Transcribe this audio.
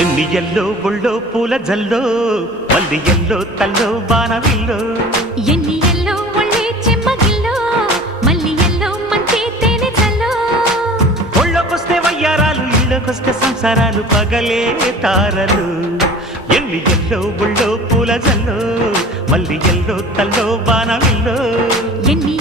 ఎన్ని ఎల్లో ఒళ్ళో పూల జల్లో మల్లి ఎల్లో తల్లో బాణవిల్లో ఎన్ని ఎల్లో ఒళ్ళే చెమ్మగిల్లో మల్లి ఎల్లో మంచి తేనె జల్లో ఒళ్ళొకొస్తే వయ్యారాలు ఇళ్ళకొస్తే సంసారాలు పగలే తారలు ఎన్ని ఎల్లో ఒళ్ళో పూల జల్లో మల్లి ఎల్లో తల్లో బాణవిల్లో ఎన్ని